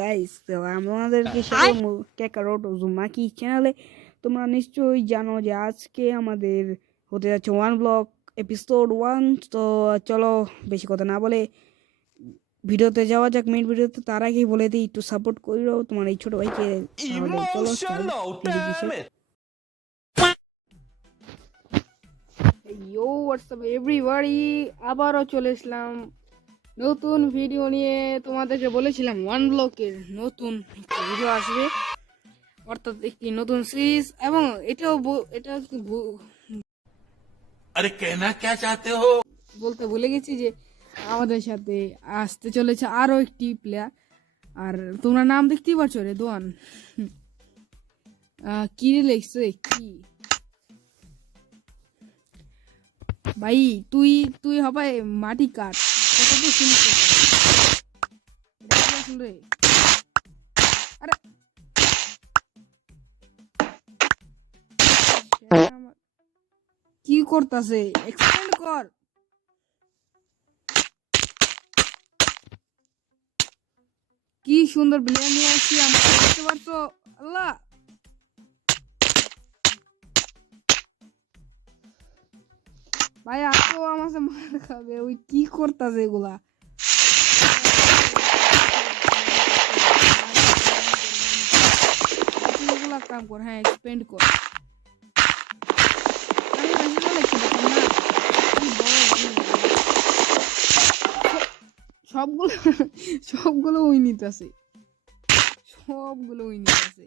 Guys, তো আমাদেরকে সাথে কাকারোট উজুমাকি চ্যানেলে তোমরা নিশ্চয়ই জানো যে আজকে আমাদের হতে যাচ্ছে 1 ব্লক এপিসোড 1। তো চলো বেশি কথা না বলে ভিডিওতে যাওয়া যাক। মেইন ভিডিওতে তার আগেই বলে দিই, একটু সাপোর্ট করিও তোমার এই ছোট ভাইকে। তাহলে চলো ইয়ো হোয়াটসঅ্যাপ এভরিবডি, আবারও চলে এসলাম নতুন ভিডিও নিয়ে। তোমাদেরকে বলেছিলাম 1 ব্লকের নতুন ভিডিও আসবে, অর্থাৎ একটি নতুন সিরিজ। এবং এটা अरे कहना क्या चाहते हो? বলতে ভুলে গেছি যে আমাদের সাথে আসতে চলেছে আরো একটি প্লেয়ার। আর তোমরা নাম দেখতেই পাচ্ছ রে দোয়ান। কি রে লিখছে কি ভাই? তুই তুই হবাই মাটি কাট, কথা তো শুনতে রে। আরে কি করতাছে? এক্সটেন্ড কর। কি সুন্দর প্লেয়ার নিয়ে আসছি আমরা, দেখতে পারছো? আল্লাহ, ভাই আসো আমাকে মার খাবে। ওই কি করতাছে এগুলা? এগুলা কাম কর, হ্যাঁ এক্সপেন্ড কর। সবগুলো সবগুলো উই নিতেছে, সবগুলো উই নিতেছে।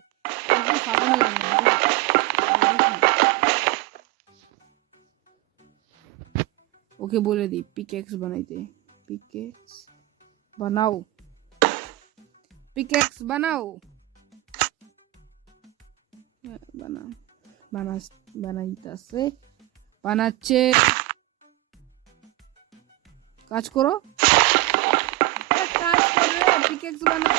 ওকে বলে দিই পিকেক্স বানাইতে। পিকেক্স বানাও, পিকেক্স বানাও। বানাও, বানাইতেছে, বানাচ্ছে। কাজ করো, কাজ করে পিকেক্স বানাও।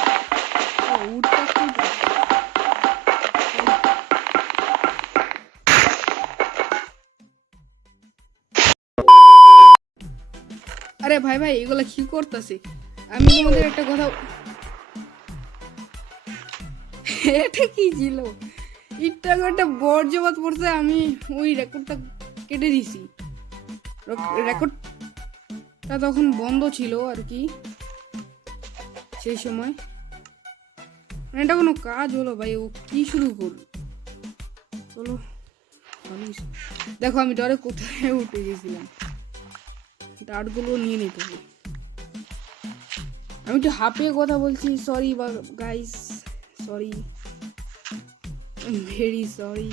আরে ভাই ভাই এগুলা কি করতেছে? আমি তোমাদের একটা কথা, এটা কি ছিল? এটা একটা বর্জ্যপাত পড়ছে, আমি ওই রেকর্ডটা কেটে দিছি। রেকর্ডটা তখন বন্ধ ছিল আর কি সেই সময়। এটা কোনো কাজ হলো ভাই? ও কি শুরু করলো? চলো দেখো আমি ডরে কোথায় উঠে গেছিলাম। ডার্টগুলো নিয়ে নিতে হবে। আমি একটু হাঁপিয়ে কথা বলছি, sorry guys, sorry, very sorry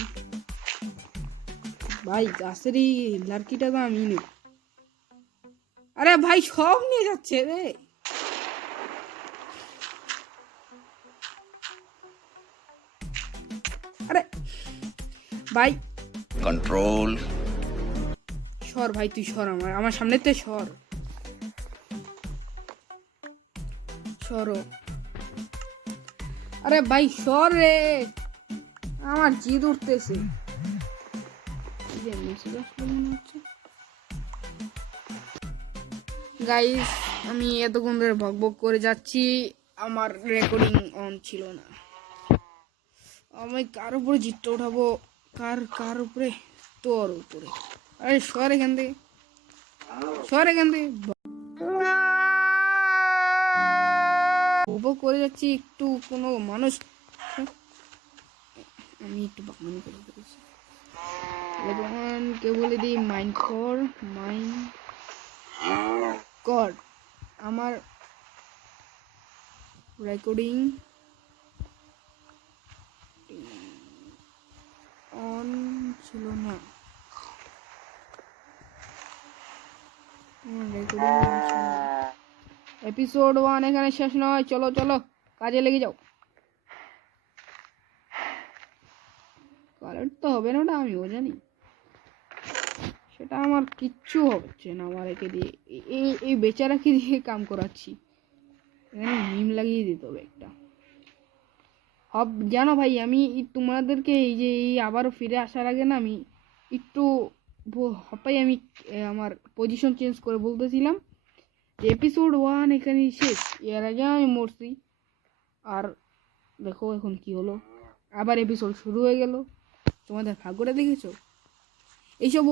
ভাই। গাছের এই লার্কিটা তো আমি নেব। আরে ভাই সব নিয়ে যাচ্ছে রে। আরে ভাই कंट्रोल সর ভাই, তুই সর, আমার সামনে তো সর, সরো। আরে ভাই সর রে, আমার জিদ উঠতেছে। গাইস আমি এতক্ষণ ধরে বকবক করে যাচ্ছি, আমার রেকর্ডিং অন ছিল না। আমি কার উপরে জিতটা উঠাবো? কার উপরে? তোর উপরে। আরে সর এখান থেকে, সর এখান থেকে। বকবক করে যাচ্ছি, একটু কোনো মানুষ। আমি একটু বাকমানি করে ফেলেছি। কে বলে দিই মাইন্ড কর। আমার রেকর্ডিং অন ছিল না, এপিসোড 1 এখানে শেষ নয়। চলো চলো কাজে লেগে যাও। কারেন্ট তো হবে না, ওটা আমিও জানি, সেটা আমার কিচ্ছু হচ্ছে না। আমার একে দিয়ে এই বেচারাকে দিয়ে কাম করাচ্ছি। এখানে মিম লাগিয়ে দিতে হবে একটা। জানো ভাই, আমি তোমাদেরকে এই যে এই আবারও ফিরে আসার আগে না, আমি একটু আমি আমার পজিশন চেঞ্জ করে বলতেছিলাম যে এপিসোড 1 এখানে শেষ। এর আগে আমি মরছি, আর দেখো এখন কি হলো, আবার এপিসোড শুরু হয়ে গেল। তোমাদের ভাগ্যটা দেখেছো? এইসব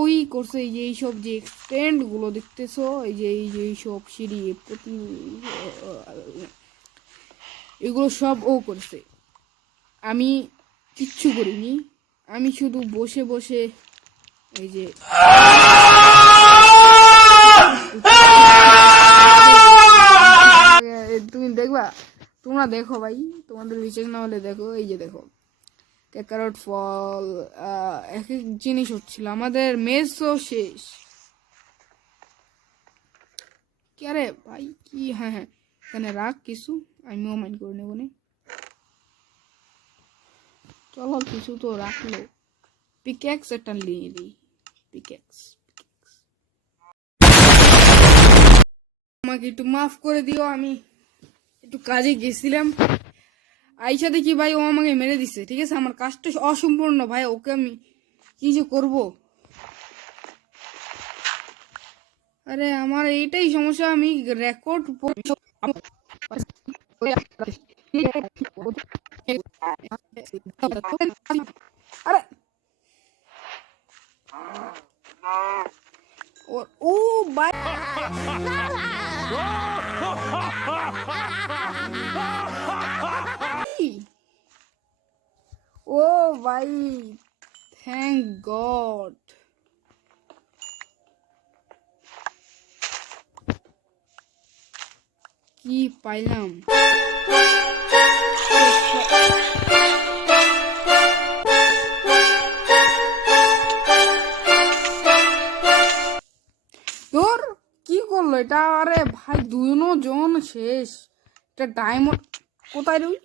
ওই করছে, এই যে এইসব যে এক্সটেন্ডগুলো দেখতেছো, এই যে এইসব সিঁড়ি প্রতি এগুলো সব ও করছে। আমি কিচ্ছু করিনি, আমি শুধু বসে বসে এই যে তুমি দেখবা, তোমরা দেখো ভাই, তোমাদের বিশ্বাস না হলে দেখো, এই যে দেখো ক্যাকারট ফল, এক এক জিনিস হচ্ছিল। আমাদের মেসও শেষ। কি আরে ভাই কি, হ্যাঁ হ্যাঁ এখানে রাখ কিছু, আমিও মাইন্ড করে নেবো নে। চলো কিছু তো রাখলো, পিক্যাক্স একটা নিয়ে দিই, পিক্যাক্স। আমাকে একটু মাফ করে দিও, আমি একটু কাজে গেছিলাম। আইসা দেখি ভাই ও আমাকে মেরে দিচ্ছে, ঠিক আছে? আমার কাজটা অসম্পূর্ণ ভাই, ওকে আমি কি যে করবো। আরে আমার এইটাই সমস্যা, আমি রেকর্ড আরে ও ভাই ও ভাই, থ্যাংক গড। কি পাইলাম? তোর কি করলো এটা? আরে ভাই দুজন শেষ, এটা ডায়মন্ড কোথায় রই?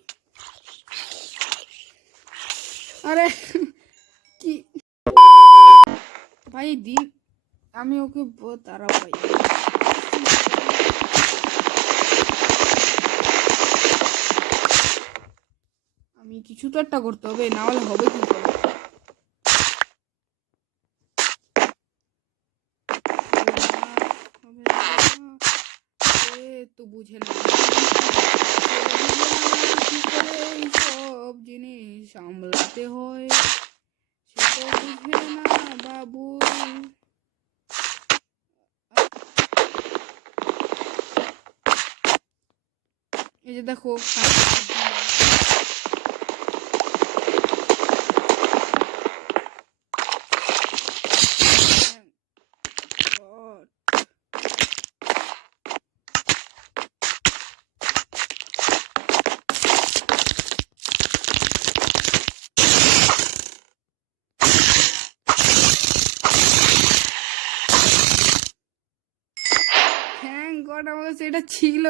আরে কি ভাই দিন, আমি ওকে তারা ভাই আমি কিছু তো একটা করতে হবে, না হলে হবে কি করে? তো বুঝে না কি করে সব জিনিস সামলাতে হয়, সে তো বুঝে না বাবু। এই যে দেখো থ্যাংক গড আমার কাছে এটা ছিল।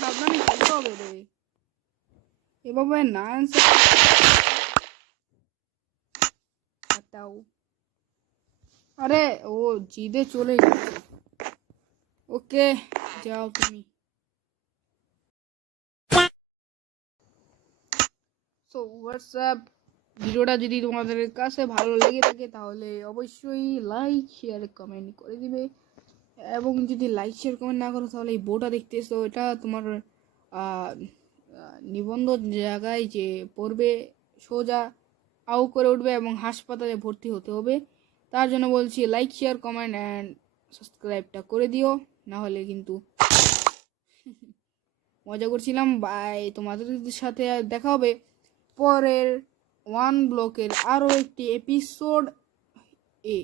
সাবধানে খেলতে হবে রে, এভাবে না আরে ও জিদে চলে যাচ্ছে। ওকে যাও তুমি। সো হোয়াটসঅ্যাপ, ভিডিওটা যদি তোমাদের কাছে ভালো লেগে থাকে তাহলে অবশ্যই লাইক শেয়ার কমেন্ট করে দিবে, এবং যদি লাইক শেয়ার কমেন্ট না করো তাহলে এই বইটা দেখতেছো, এটা তোমার নিবন্ধ জায়গায় যে পড়বে সোজা আউ করে উঠবে এবং হাসপাতালে ভর্তি হতে হবে। তার জন্য বলছি লাইক শেয়ার কমেন্ট অ্যান্ড সাবস্ক্রাইবটা করে দিও, না হলে কিন্তু মজা করছিলাম। বাই, তোমাদের সাথে দেখা হবে পরের ওয়ান ব্লকের আরও একটি এপিসোড এ।